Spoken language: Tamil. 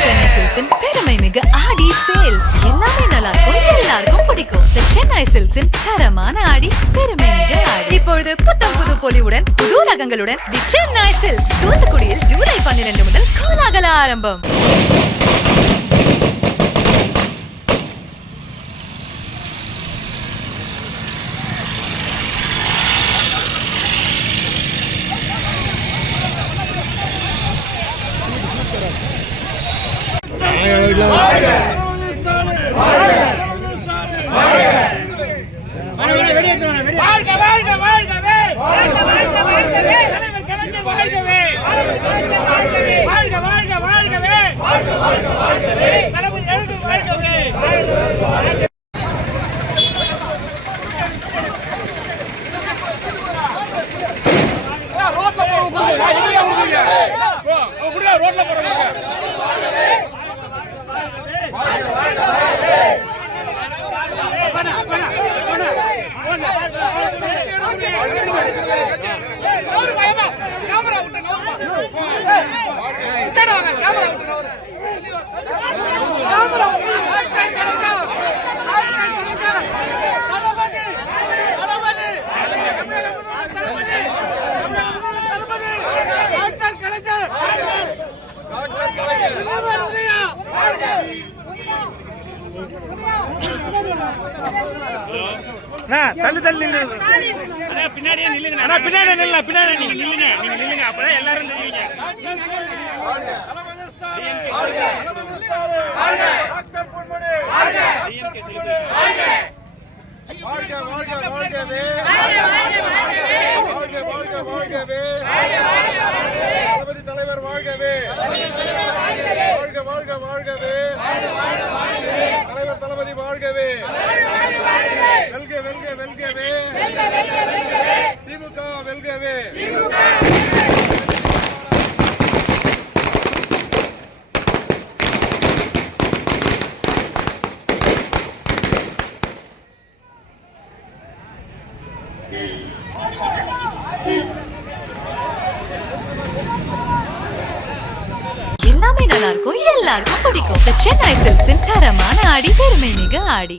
சென்னை சில்க்ஸின் பெருமை மிக ஆடி சேல். எல்லாமே நல்லா இருக்கும், எல்லாருக்கும் பிடிக்கும். The சென்னை சில்க்ஸின் தரமான ஆடி, பெருமை மிக ஆடி. இப்பொழுது புத்தம் புது பொலிவுடன் புது ரகங்களுடன் தி சென்னை சில்க்ஸ் தூத்துக்குடியில் ஜூலை 12 முதல் கோலாகல ஆரம்பம். பின்னாடியே நில்லுங்க, பின்னாடி நில்லுங்க, நீங்க நில்லுங்க, அப்பதான் எல்லாரும் நில்லுங்க. தலைவர் வாழ்கவே, வாழ்க வாழ்க வாழ்கவே, தலைவர் தளபதி வாழ்கவே, வெல்க வெல்க வெல்கவே, திமுக வெல்கவே. எல்லாமே நல்லா இருக்கும், எல்லாருக்கும் பிடிக்கும். The சென்னை சில்க்ஸின் தரமான ஆடி, பெருமை மிக ஆடி.